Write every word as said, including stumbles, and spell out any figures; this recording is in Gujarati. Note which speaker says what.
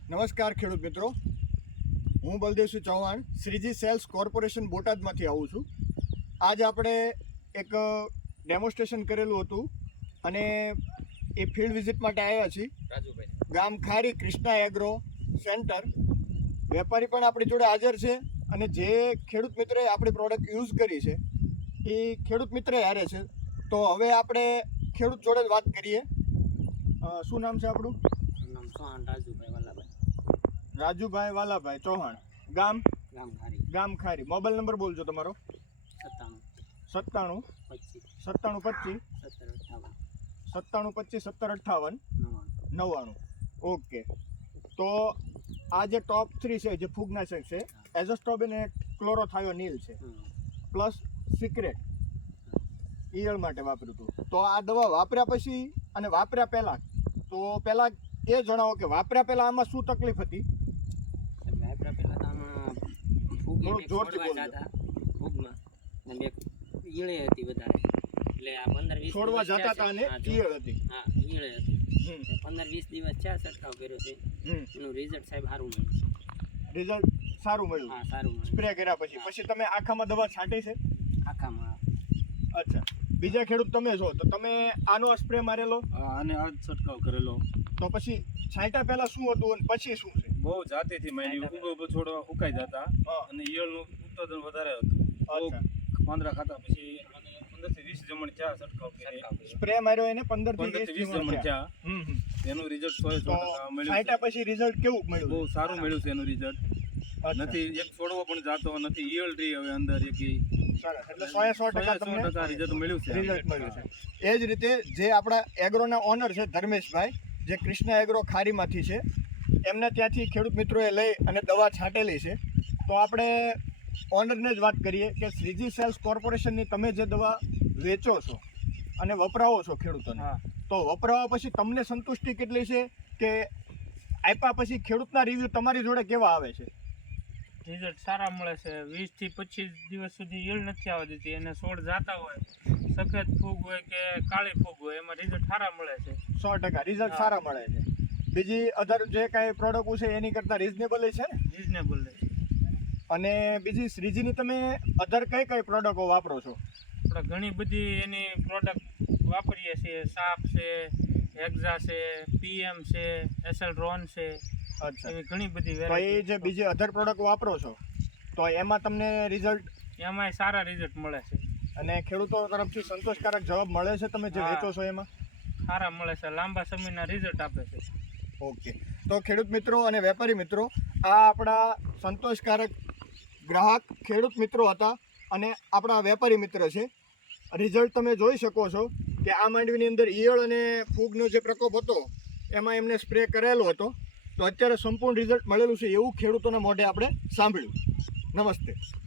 Speaker 1: નમસ્કાર ખેડૂત મિત્રો, હું બલદેવસિંહ ચૌહાણ શ્રીજી સેલ્સ કોર્પોરેશન બોટાદમાંથી આવું છું. આજ આપણે એક ડેમોન્સ્ટ્રેશન કરેલું હતું અને એ ફિલ્ડ વિઝિટ માટે આવ્યા છીએ. ગામ ખારી કૃષ્ણા એગ્રો સેન્ટર. વેપારી પણ આપણી જોડે હાજર છે અને જે ખેડૂત મિત્રએ આપણી પ્રોડક્ટ યુઝ કરી છે એ ખેડૂત મિત્રએ હારે છે. તો હવે આપણે ખેડૂત જોડે જ વાત કરીએ. શું નામ છે આપણું?
Speaker 2: નામ ચૌહાણ રાજુભાઈ વાલાભાઈ.
Speaker 1: રાજુભાઈ વાલાભાઈ ચૌહાણ. ગામ
Speaker 2: ગામ ખારી.
Speaker 1: ગામ ખારી. મોબાઈલ નંબર બોલજો તમારો.
Speaker 2: સત્તાણું
Speaker 1: સત્તાણું
Speaker 2: પચીસ
Speaker 1: સત્તાણું પચીસ
Speaker 2: સત્તર અઠાવન
Speaker 1: સત્તાણું પચીસ સત્તર અઠ્ઠાવન
Speaker 2: નવ્વાણું.
Speaker 1: નવ્વાણું. ઓકે. તો આ જે ટોપ થ્રી છે જે ફૂગનાશક છે, એઝોસ્ટ્રોબિન અને ક્લોરોથાયોનિલ છે, પ્લસ સિક્રેટ ઈયળ માટે વાપર્યું હતું. તો આ દવા વાપર્યા પછી અને વાપર્યા પહેલાં, તો પહેલાં એ જણાવો કે વાપર્યા પહેલાં આમાં શું તકલીફ હતી?
Speaker 2: વાપરા પહેલા તો આમાં ફૂગ
Speaker 1: થોડું
Speaker 2: એટલે
Speaker 1: જોરથી
Speaker 2: છોડવા
Speaker 1: બોલજો.
Speaker 2: જાતા ફૂગમાં અને એક ઈયળે હતી વધારે, એટલે આ પંદર વીસ
Speaker 1: છોડવા
Speaker 2: દિવસ
Speaker 1: જતા
Speaker 2: થયા
Speaker 1: હતા
Speaker 2: છે.
Speaker 1: અને
Speaker 2: હા, જો.
Speaker 1: ઈયળ હતી.
Speaker 2: હા, ઈયળે હતી.
Speaker 1: હમ
Speaker 2: પંદર વીસ દિવસ થયા છંટકાવ કર્યો છે.
Speaker 1: હમ
Speaker 2: એનું રિઝલ્ટ સાહેબ સારું મળ્યું છે.
Speaker 1: રિઝલ્ટ સારું મળ્યું.
Speaker 2: હા, સારું મળ્યું.
Speaker 1: સ્પ્રે કર્યા પછી પછી તમે આખામાં દવા છાંટી છે?
Speaker 2: આખામાં
Speaker 1: અચ્છા. બીજા ખેડૂત તમે છો તો તમે આનો સ્પ્રે મારેલો,
Speaker 3: અને આ જ છંટકાવ કરેલો.
Speaker 1: તો પછી છાંટ્યા પહેલા શું હતું અને પછી શું છે?
Speaker 3: બહુ જાતિથી માંડી ઊભો ઊભો છોડવા ફૂંકાઈ જતા
Speaker 1: હા.
Speaker 3: અને ઈયળનું ઉત્પાદન વધારે હતું.
Speaker 1: અચ્છા.
Speaker 3: બહુ પાંદડા ખાતા પછી મને પંદર થી વીસ જમણ થયા છંટકાવ કરી.
Speaker 2: છંટકાવ કર્યો.
Speaker 1: સ્પ્રે માર્યો એને પંદર
Speaker 3: પંદર થી વીસ જમણ થયા.
Speaker 1: હમ હમ.
Speaker 3: એનું રિઝલ્ટ સો સો
Speaker 1: તો
Speaker 3: ટકા મળ્યું
Speaker 1: છાંટ્યા
Speaker 3: છે.
Speaker 1: પછી રિઝલ્ટ કેવું
Speaker 3: બહુ
Speaker 1: મળ્યું?
Speaker 3: સારું મળ્યું છે એનું રિઝલ્ટ.
Speaker 1: અચ્છા.
Speaker 3: નથી એક છોડવો પણ જાતો નથી, ઈયળ રહી હવે અંદર એક ઈ.
Speaker 1: સરસ. એટલે સો એ સો ટકા
Speaker 3: સો
Speaker 1: તમને
Speaker 3: ટકા રિઝલ્ટ મળ્યું છે.
Speaker 1: રિઝલ્ટ મળ્યું છે. એ જ રીતે જે આપણા એગ્રોના ઓનર છે ધર્મેશભાઈ, જે કૃષ્ણા એગ્રો ખારીમાંથી છે, એમને ત્યાંથી ખેડૂત મિત્રોએ લઈ અને દવા છાંટેલી છે. તો આપણે ઓનરને જ વાત કરીએ કે શ્રીજી સેલ્સ કોર્પોરેશનની તમે જે દવા વેચો છો અને વપરાવો છો ખેડૂતોને,
Speaker 3: હા.
Speaker 1: તો વપરાવા પછી તમને સંતુષ્ટિ કેટલી છે કે આપ્યા પછી ખેડૂતના રિવ્યૂ તમારી જોડે કેવા આવે છે?
Speaker 4: રિઝલ્ટ સારા મળે છે. વીસ થી પચીસ દિવસ સુધી ઈયળ નથી આવવા દેતી. એને છોડ જાતા હોય, સફેદ ફૂગ હોય કે કાળી ફૂગ હોય, એમાં રિઝલ્ટ સારા મળે છે.
Speaker 1: સો ટકા રિઝલ્ટ
Speaker 4: હા.
Speaker 1: સારા મળે છે. બીજી અધર જે કાંઈ પ્રોડક્ટ છે એની કરતાં રિઝનેબલ છે ને?
Speaker 4: રિઝનેબલ રહે.
Speaker 1: અને બીજી શ્રીજીની તમે અધર કઈ કઈ પ્રોડક્ટો વાપરો છો?
Speaker 4: આપણે ઘણી બધી એની પ્રોડક્ટ વાપરીએ છીએ. સાપ છે, એક્ઝા છે, પીએમ છે, એસએલ રોન છે,
Speaker 1: અચ્છા.
Speaker 4: એવી ઘણી બધી
Speaker 1: તો એ
Speaker 4: વેરાયટી.
Speaker 1: જે બીજી અધર પ્રોડક્ટ વાપરો છો તો એમાં તમને રિઝલ્ટ
Speaker 4: એમાંય સારા રિઝલ્ટ મળે છે.
Speaker 1: અને ખેડૂતો તરફથી સંતોષકારક જવાબ મળે છે તમે જે
Speaker 4: હા.
Speaker 1: વેચો છો એમાં?
Speaker 4: સારા મળે છે. લાંબા સમયના રિઝલ્ટ આપે છે.
Speaker 1: ઓકે. તો ખેડૂત મિત્રો અને વેપારી મિત્રો, આ આપણા સંતોષકારક ગ્રાહક ખેડૂત મિત્રો હતા અને આપણા વેપારી મિત્ર છે. રિઝલ્ટ તમે જોઈ શકો છો કે આ માંડવીની અંદર ઈયળ અને ફૂગનો જે પ્રકોપ હતો એમાં એમને સ્પ્રે કરેલો હતો. તો અત્યારે સંપૂર્ણ રિઝલ્ટ મળેલું છે એવું ખેડૂતોના મોઢે આપણે સાંભળ્યું. નમસ્તે.